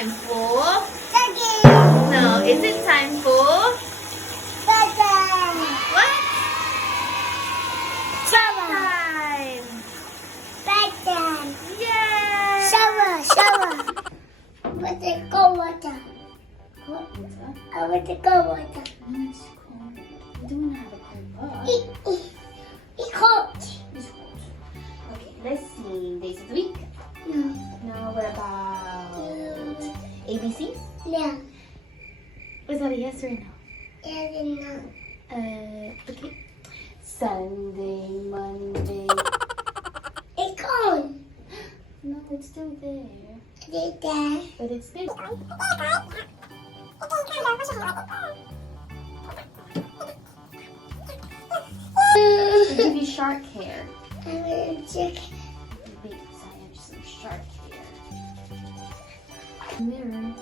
time for? Daddy. No, is it time for? Daddy. What? Shower. Time. Daddy. Yay! Shower. With the cold water. Cold water? I want the cold water. No, it's cold. We don't have a cold bath. It's cold. It's cold. Okay, let's see. Days of the week. No. No, what about ABCs? Yeah. Was that a yes or a no? Yeah, no. Okay. Sunday, Monday. It's cold. No, it's still there. It's there. But it's big. We'll give you shark hair. I will check. Wait, so I have some shark hair. Mirror.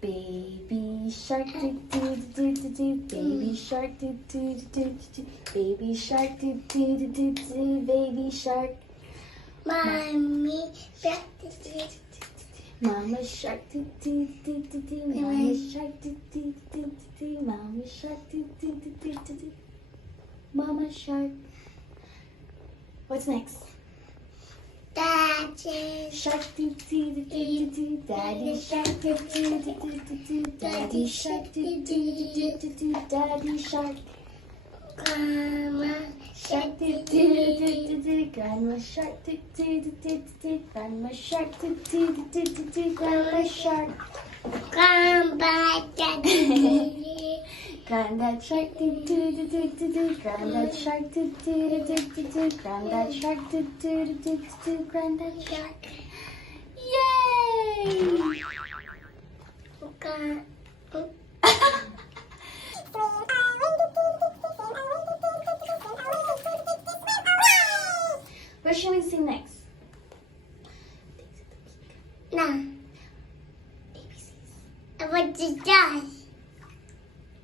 Baby shark do do do do do, baby shark do do do do do, baby shark do do do do do, baby shark. Mommy, practice. Mama shark do do do do do, Mama shark do do do do do, Mama shark do do do do do do, Mama shark. What's next? Daddy. Shark do do do do do, Daddy shark do do do do do do, Daddy shark do do do do do, Daddy shark. Grandma. Shark do do do do do, Grandma shark do do do do do, Grandma shark do do do do do, Grandma shark. Grandpa, Daddy. Granddad shark do do do do do do, Granddad shark do do do do do do, Granddad shark do do do do do, Granddad shark. Yay! What should we sing next? No. ABCs. I want to die.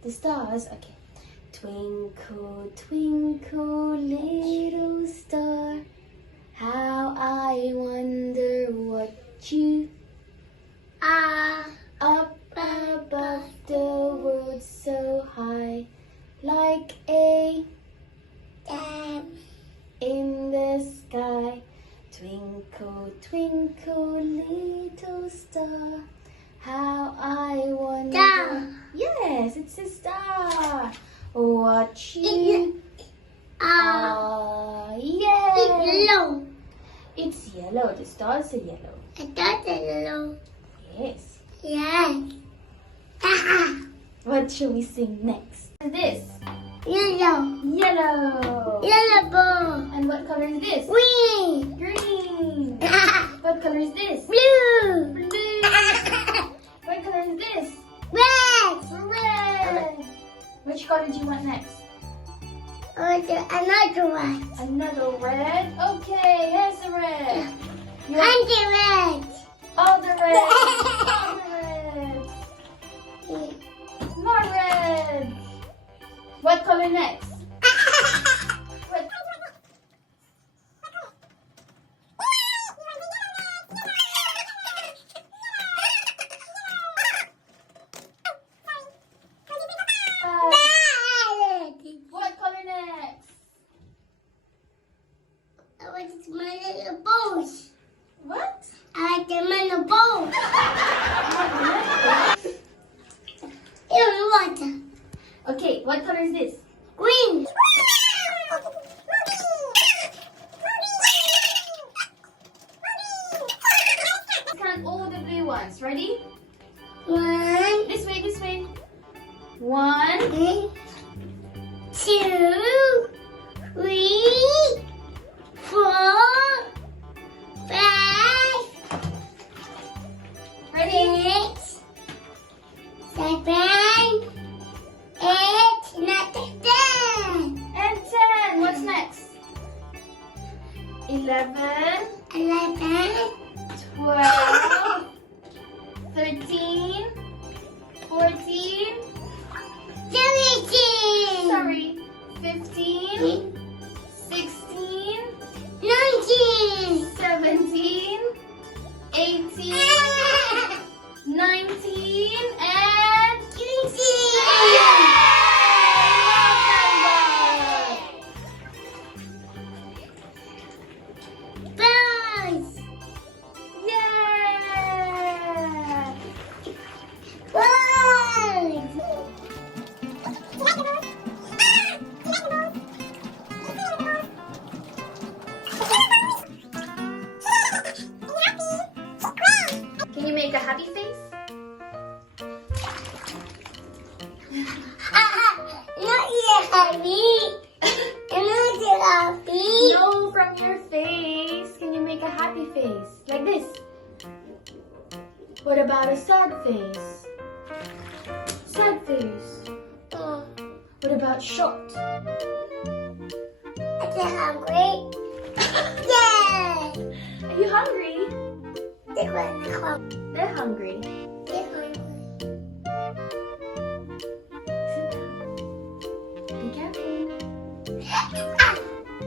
The stars, okay. Twinkle, twinkle, little star, how I wonder what you Ah. up above the world so high, like a in the sky. Twinkle, twinkle, little star, how I wonder. Star. Yes, it's a star. What you are. Yes. It's low. It's yellow. The stars are yellow. I thought it's low. Yes. Yes. Ah. What shall we sing next? This. Yellow. Yellow. Yellow ball. And what color is this? Green. Green. What color is this? Blue. Blue. What color is this? Red. Red. Which color do you want next? Another one. Another red? Okay, here's the red. You want And the red. all the red. All the red. More red. What color next? What? What color next? I want my little balls. What? I like the little balls. In water. Okay, what color is this? Green. Count all the blue ones. Ready? 1, This way, this way. 1, 2, 3, 4, 5, ready? 6, 7, 8, not 10. And 10. What's next? 11, 11, 12, 13, 14, 17. sorry, 15, 16, about a sad face? Sad face. What about shocked? I get hungry. Yeah. Are you hungry? They're hungry. They're hungry. They're hungry. Be careful.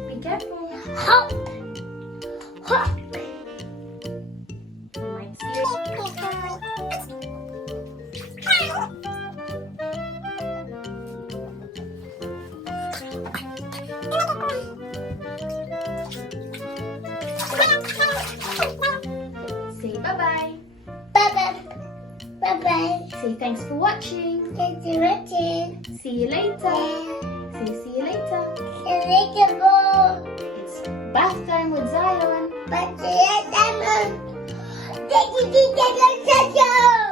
Be careful. Hop. Hop. You might scare Say bye-bye. Bye-bye. Bye-bye. Say thanks for watching. Thanks for watching. See you later. Say see you later. Relatable. It's bath time with Zion. But the Diamond. Thank you, Diamond.